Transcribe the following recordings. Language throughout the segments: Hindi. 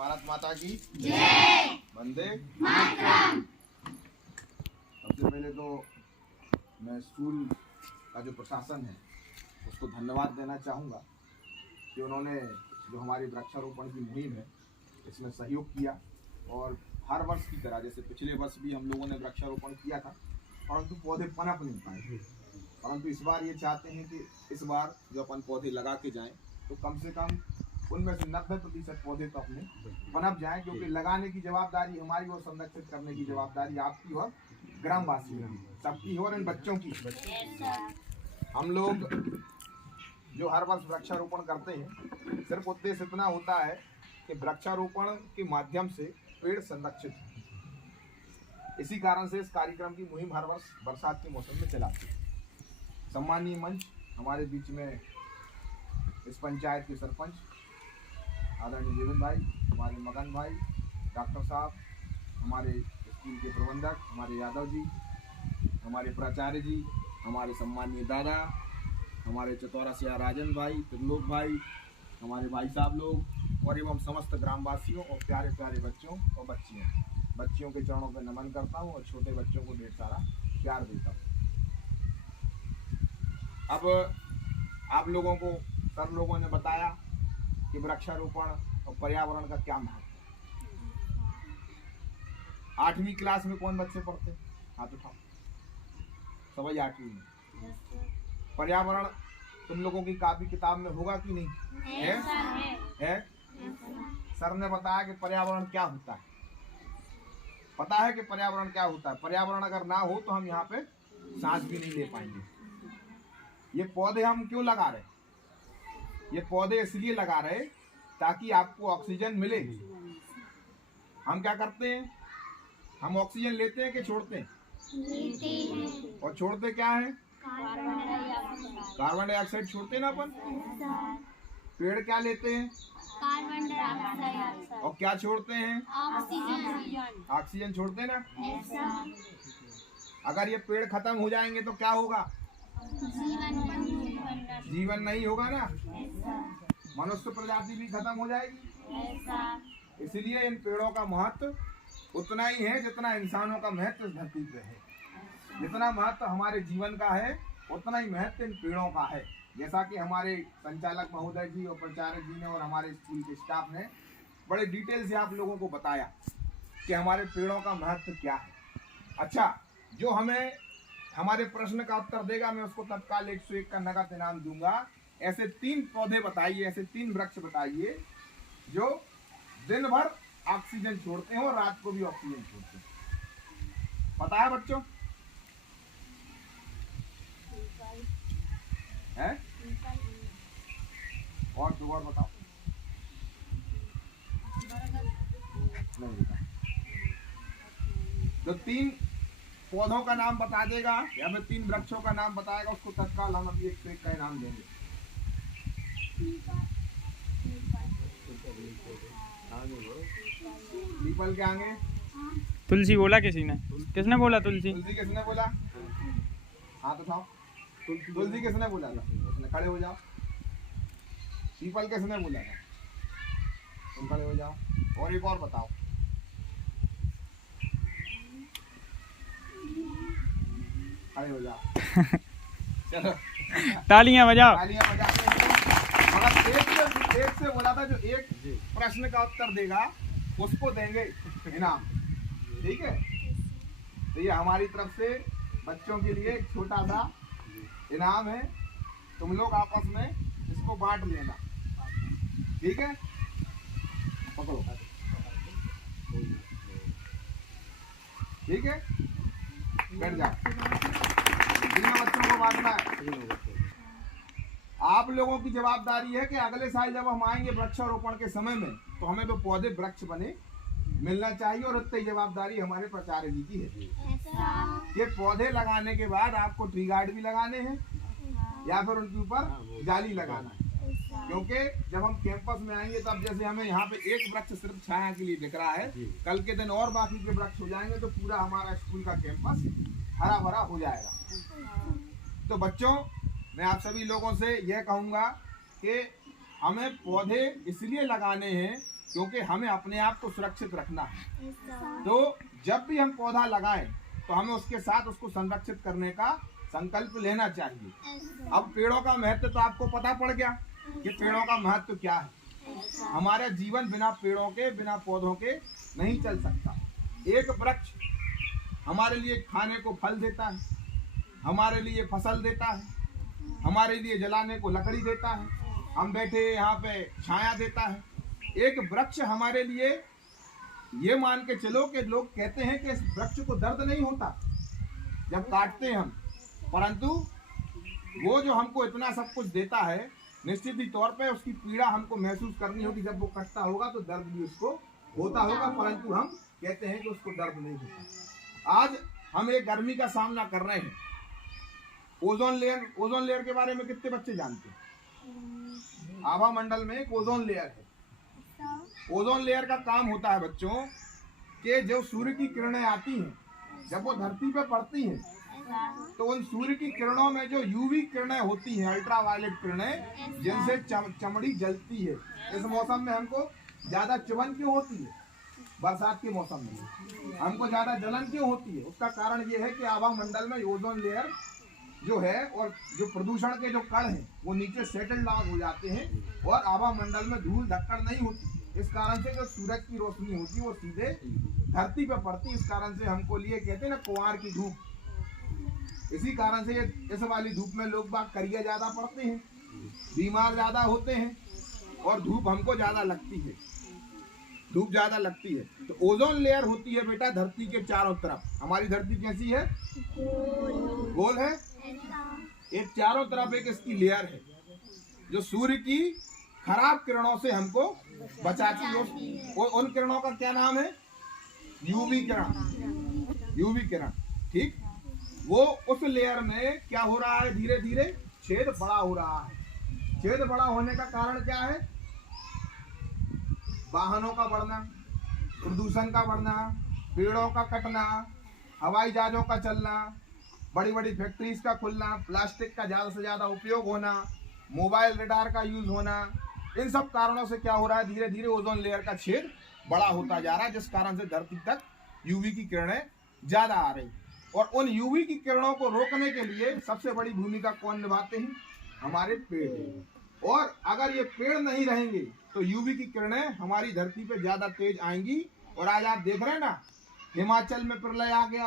भारत माता की जय। वंदे मातरम। सबसे पहले तो मैं स्कूल का जो प्रशासन है उसको धन्यवाद देना चाहूँगा कि उन्होंने जो हमारी वृक्षारोपण की मुहिम है इसमें सहयोग किया और हर वर्ष की तरह जैसे पिछले वर्ष भी हम लोगों ने वृक्षारोपण किया था परंतु पौधे पनप नहीं पाए, परंतु इस बार ये चाहते हैं कि इस बार जो अपन पौधे लगा के जाएं तो कम से कम उनमें से 90% पौधे तो अपने पनप जाएं, क्योंकि लगाने की जवाबदारी हमारी और संरक्षित करने की जवाबदारी आपकी और ग्रामवासियों की, सबकी और इन बच्चों की। हम लोग जो हर वर्ष वृक्षारोपण करते हैं सिर्फ उद्देश्य इतना होता है कि वृक्षारोपण के माध्यम से पेड़ संरक्षित हो। इसी कारण से इस कार्यक्रम की मुहिम हर वर्ष बरसात के मौसम में चलाती है। सम्मानीय मंच हमारे बीच में इस पंचायत के सरपंच आदरणीय देवेंद्र भाई, हमारे मगन भाई, डॉक्टर साहब, हमारे स्कूल के प्रबंधक हमारे यादव जी, हमारे प्राचार्य जी, हमारे सम्मानीय दादा, हमारे चतौरा राजन भाई, त्रिलोक भाई, हमारे भाई साहब लोग और एवं समस्त ग्रामवासियों और प्यारे प्यारे बच्चों और बच्चियों के चरणों पर नमन करता हूँ और छोटे बच्चों को ढेर सारा प्यार देता हूँ। अब आप लोगों को सब लोगों ने बताया कि वृक्षारोपण और पर्यावरण का क्या महत्व है। 8वीं क्लास में कौन बच्चे पढ़ते? हाथ उठाओ। सभी 8वीं में। पर्यावरण तुम लोगों की कापी किताब में होगा कि नहीं? है? सर ने बताया कि पर्यावरण क्या होता है। पता है कि पर्यावरण क्या होता है? पर्यावरण अगर ना हो तो हम यहाँ पे सांस भी नहीं ले पाएंगे। ये पौधे हम क्यों लगा रहे? ये पौधे इसलिए लगा रहे ताकि आपको ऑक्सीजन मिले। हम क्या करते हैं? हम ऑक्सीजन लेते हैं कि छोड़ते हैं? लेते हैं। और छोड़ते क्या है? कार्बन डाइऑक्साइड छोड़ते हैं ना अपन। पेड़ क्या लेते हैं? Carbon dioxide. और क्या छोड़ते हैं? ऑक्सीजन। ऑक्सीजन छोड़ते हैं ना। अगर ये पेड़ खत्म हो जाएंगे तो क्या होगा? जीवन नहीं होगा ना। मनुष्य प्रजाति भी खत्म हो जाएगी। इसलिए इन पेड़ों का महत्व उतना ही है जितना इंसानों का महत्व इस धरती पे है। जितना महत्व हमारे जीवन का है उतना ही महत्व इन पेड़ों का है। जैसा कि हमारे संचालक महोदय जी और प्राचार्य जी ने और हमारे स्कूल के स्टाफ ने बड़े डिटेल से आप लोगों को बताया कि हमारे पेड़ों का महत्व क्या है। अच्छा, जो हमें हमारे प्रश्न का उत्तर देगा मैं उसको तत्काल 101 का नगद इनाम दूंगा। ऐसे 3 पौधे बताइए, ऐसे 3 वृक्ष बताइए जो दिन भर ऑक्सीजन छोड़ते हैं और रात को भी ऑक्सीजन छोड़ते हैं। पता है बच्चों? है? और 2 और बताओ। नहीं बता। जो 3 पौधों का नाम बता देगा या फिर 3 वृक्षों का नाम बताएगा उसको तत्काल हम अभी 101 का इनाम देंगे। पीपल के आगे तुलसी बोला किसने बोला? तुलसी किसने बोला? हाथ उठाओ। तुलसी किसने बोला था? उसने खड़े हो जाओ। पीपल किसने बोला था? तुम खड़े हो जाओ। और एक और बताओ। खड़े हो जाओ। चलो तालियां बजाओ। तालियां बजाते हैं। मगर एक से बोला था जो एक प्रश्न का उत्तर देगा उसको देंगे इनाम। ठीक है? तो ये हमारी तरफ से बच्चों के लिए एक छोटा सा इनाम है। तुम लोग आपस में इसको बांट लेना। ठीक है? पकड़ो। ठीक है? बैठ जाओ। बच्चों को बांटना है। आप लोगों की जवाबदारी है कि अगले साल जब हम आएंगे वृक्षारोपण के समय में तो हमें वो पौधे वृक्ष बने मिलना चाहिए और उतनी जवाबदारी हमारे प्राचार्य जी की है। ये पौधे लगाने के बाद आपको ट्री गार्ड भी लगाने हैं या फिर उनके ऊपर जाली लगाना है, क्योंकि जब हम कैंपस में आएंगे तब जैसे हमें यहाँ पे एक वृक्ष सिर्फ छाया के लिए दिख रहा है, कल के दिन और बाकी के वृक्ष हो जाएंगे तो पूरा हमारा स्कूल का कैंपस हरा भरा हो जाएगा। तो बच्चों, मैं आप सभी लोगों से यह कहूँगा कि हमें पौधे इसलिए लगाने हैं क्योंकि हमें अपने आप को सुरक्षित रखना है। तो जब भी हम पौधा लगाएं तो हमें उसके साथ उसको संरक्षित करने का संकल्प लेना चाहिए। अब पेड़ों का महत्व तो आपको पता पड़ गया कि पेड़ों का महत्व क्या है। हमारा जीवन बिना पेड़ों के, बिना पौधों के नहीं चल सकता। एक वृक्ष हमारे लिए खाने को फल देता है, हमारे लिए फसल देता है, हमारे लिए जलाने को लकड़ी देता है, हम बैठे यहाँ पे छाया देता है। एक वृक्ष हमारे लिए, ये मान के चलो कि लोग कहते हैं कि इस वृक्ष को दर्द नहीं होता जब काटते हैं हम, परंतु वो जो हमको इतना सब कुछ देता है, निश्चित ही तौर पे उसकी पीड़ा हमको महसूस करनी होगी। जब वो कटता होगा तो दर्द भी उसको होता होगा, परंतु हम कहते हैं कि उसको दर्द नहीं होता। आज हम एक गर्मी का सामना कर रहे हैं। ओजोन लेयर के बारे में कितने बच्चे जानते हैं? आभा मंडल में एक ओजोन लेयर है। ओजोन लेयर का काम होता है बच्चों कि जो सूर्य की किरणें आती हैं, जब वो धरती पे पड़ती हैं, तो उन सूर्य की किरणों में जो यूवी किरणें होती हैं, अल्ट्रावायलेट किरणें, जिनसे चमड़ी जलती है। इस मौसम में हमको ज्यादा चुभन क्यों होती है? बरसात के मौसम में हमको ज्यादा जलन क्यों होती है? उसका कारण ये है कि आभा मंडल में ओजोन लेयर जो है और जो प्रदूषण के जो कण हैं वो नीचे सेटल डाउन हो जाते हैं और आभा मंडल में धूल धक्कड़ नहीं होती। इस कारण से जो सूरज की रोशनी होती है वो सीधे धरती पे पड़ती। इस कारण से हमको लिए कहते हैं ना कुंवार की धूप। इसी कारण से इस वाली धूप में लोग बाग करिया ज्यादा पड़ते हैं, बीमार ज्यादा होते हैं और धूप हमको ज्यादा लगती है, धूप ज्यादा लगती है। तो ओजोन लेयर होती है बेटा धरती के चारों तरफ। हमारी धरती कैसी है? गोल है। एक चारों तरफ एक इसकी लेयर है जो सूर्य की खराब किरणों से हमको बचाती है। और उन किरणों का क्या नाम है? यूवी किरण। यूवी किरण, ठीक। वो उस लेयर में क्या हो रहा है? धीरे धीरे छेद बड़ा हो रहा है। छेद बड़ा होने का कारण क्या है? वाहनों का बढ़ना, प्रदूषण का बढ़ना, पेड़ों का कटना, हवाई जहाजों का चलना, बड़ी बड़ी फैक्ट्रीज का खुलना, प्लास्टिक का ज्यादा से ज्यादा उपयोग होना, मोबाइल रडार का यूज होना। इन सब कारणों से क्या हो रहा है? धीरे धीरे ओजोन लेयर का छेद बड़ा होता जा रहा है, जिस कारण से धरती तक यूवी की किरणें ज्यादा आ रही। और उन यूवी की किरणों को रोकने के लिए सबसे बड़ी भूमिका कौन निभाते हैं? हमारे पेड़। और अगर ये पेड़ नहीं रहेंगे तो यूवी की किरणें हमारी धरती पे ज्यादा तेज आएंगी। और आज आप देख रहे हैं ना, हिमाचल में प्रलय आ गया,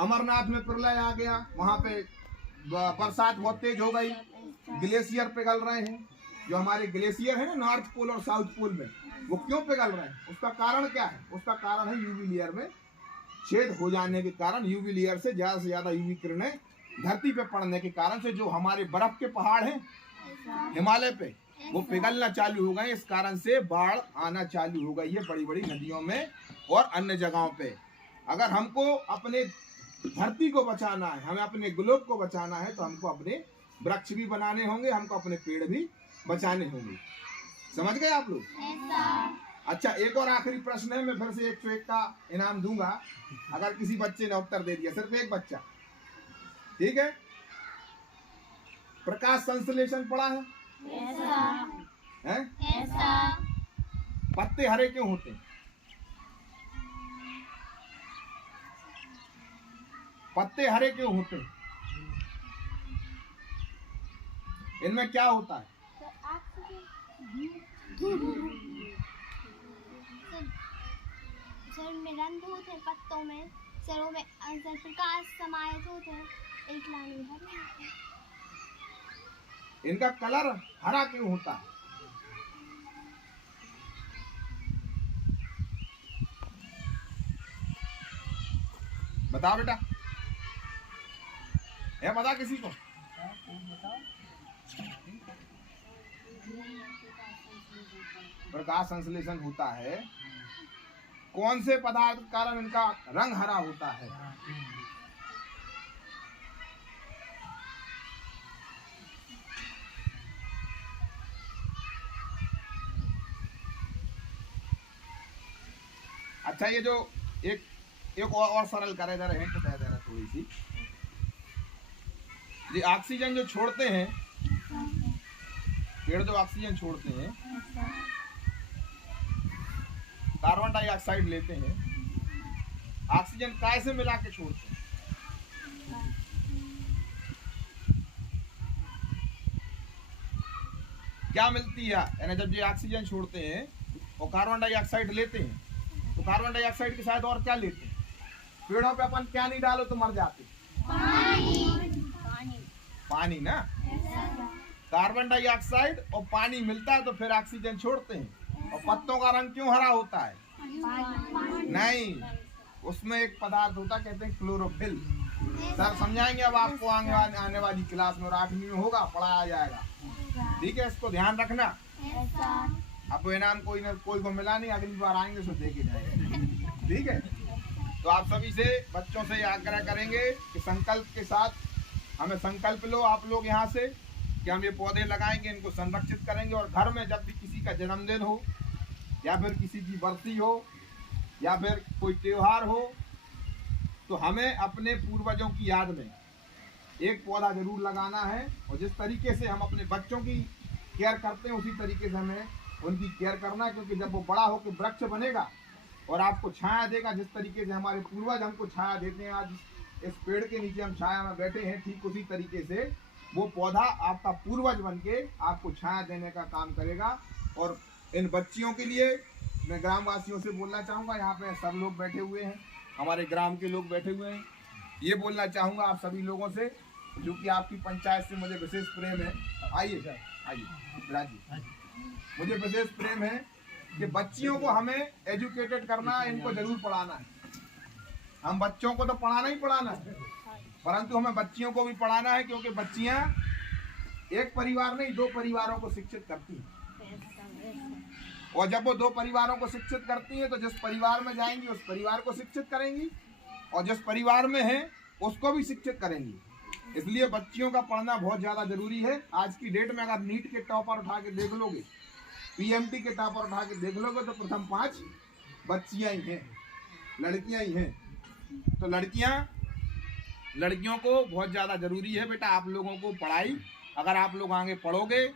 अमरनाथ में प्रलय आ गया, वहां पे बरसात बहुत तेज हो गई, ग्लेशियर पिघल रहे हैं। जो हमारे ग्लेशियर है ना नॉर्थ पोल और साउथ पोल में, वो क्यों पिघल रहे हैं? उसका कारण क्या है? उसका कारण है यूवी लेयर में छेद हो जाने के कारण। यूवी लेयर से ज्यादा यूवी किरणें धरती पे पड़ने के कारण से जो हमारे बर्फ के पहाड़ हैं हिमालय पे, वो पिघलना चालू हो गए। इस कारण से बाढ़ आना चालू हो गई है बड़ी बड़ी नदियों में और अन्य जगहों पे। अगर हमको अपने धरती को बचाना है, हमें अपने ग्लोब को बचाना है, तो हमको अपने वृक्ष भी बनाने होंगे, हमको अपने पेड़ भी बचाने होंगे। समझ गए आप लोग? अच्छा, एक और आखिरी प्रश्न है, मैं फिर से 101 का इनाम दूंगा अगर किसी बच्चे ने उत्तर दे दिया। सिर्फ एक बच्चा, ठीक है? प्रकाश संश्लेषण पढ़ा है? हैं? पत्ते हरे क्यों होते हैं? पत्ते हरे क्यों होते हैं? इनमें क्या होता है? जड़ में रंध्र होते हैं, पत्तों में, सरों में प्रकाश समाहित होते हैं, एक लाइन में हरे होते हैं। इनका कलर हरा क्यों होता है? बताओ बेटा, है पता किसी को? प्रकाश संश्लेषण होता है। कौन से पदार्थ के कारण इनका रंग हरा होता है? अच्छा, ये जो एक और सरल करे जा रहे हैं, बताया जा रहा है थोड़ी सी। ये ऑक्सीजन जो छोड़ते हैं, पेड़ जो ऑक्सीजन छोड़ते हैं, कार्बन डाइऑक्साइड लेते हैं, ऑक्सीजन कैसे मिला के छोड़ते हैं? क्या मिलती है? यानी जब ये ऑक्सीजन छोड़ते हैं और कार्बन डाइऑक्साइड लेते हैं, तो कार्बन डाइऑक्साइड के साथ और क्या लेते हैं? पेड़ों पे अपन क्या नहीं डालो तो मर जाते? पानी ना। कार्बन डाइऑक्साइड और पानी मिलता है तो फिर ऑक्सीजन छोड़ते हैं। और पत्तों का रंग क्यों हरा होता है? नहीं, उसमें एक पदार्थ होता है, कहते हैं क्लोरोफिल। सर समझाएंगे अब आपको आने वाली क्लास में, और 8वीं में होगा, पढ़ाया जाएगा। ठीक है, इसको ध्यान रखना। आपको इनाम कोई को मिला नहीं, अगली बार आएंगे तो देखे जाएंगे। ठीक है, तो आप सभी से, बच्चों से आग्रह करेंगे कि संकल्प के साथ हमें संकल्प लो आप लोग यहाँ से कि हम ये पौधे लगाएंगे, इनको संरक्षित करेंगे। और घर में जब भी किसी का जन्मदिन हो, या फिर किसी की बरसी हो, या फिर कोई त्योहार हो, तो हमें अपने पूर्वजों की याद में एक पौधा जरूर लगाना है। और जिस तरीके से हम अपने बच्चों की केयर करते हैं, उसी तरीके से हमें उनकी केयर करना है। क्योंकि जब वो बड़ा होकर वृक्ष बनेगा और आपको छाया देगा, जिस तरीके से हमारे पूर्वज हमको छाया देते हैं, आज इस पेड़ के नीचे हम छाया में बैठे हैं, ठीक उसी तरीके से वो पौधा आपका पूर्वज बन के आपको छाया देने का काम करेगा। और इन बच्चियों के लिए मैं ग्रामवासियों से बोलना चाहूँगा, यहाँ पे सब लोग बैठे हुए हैं, हमारे ग्राम के लोग बैठे हुए हैं, ये बोलना चाहूँगा आप सभी लोगों से, क्योंकि आपकी पंचायत से मुझे विशेष प्रेम है। आइए सर, आइए राजी, मुझे विशेष प्रेम है कि बच्चियों को हमें एजुकेटेड करना है, इनको जरूर पढ़ाना है। हम बच्चों को तो पढ़ाना ही पढ़ाना है, परंतु हमें बच्चियों को भी पढ़ाना है, क्योंकि बच्चियां एक परिवार नहीं, 2 परिवारों को शिक्षित करती हैं। और जब वो 2 परिवारों को शिक्षित करती हैं, तो जिस परिवार में जाएंगी उस परिवार को शिक्षित करेंगी, और जिस परिवार में है उसको भी शिक्षित करेंगी। इसलिए बच्चियों का पढ़ना बहुत ज़्यादा जरूरी है। आज की डेट में अगर नीट के टॉपर उठा के देख लोगे, PMT के टॉपर उठा के देख लोगे, तो प्रथम 5 बच्चियां ही हैं, लड़कियां ही हैं। तो लड़कियों को बहुत ज़्यादा जरूरी है बेटा, आप लोगों को पढ़ाई, अगर आप लोग आगे पढ़ोगे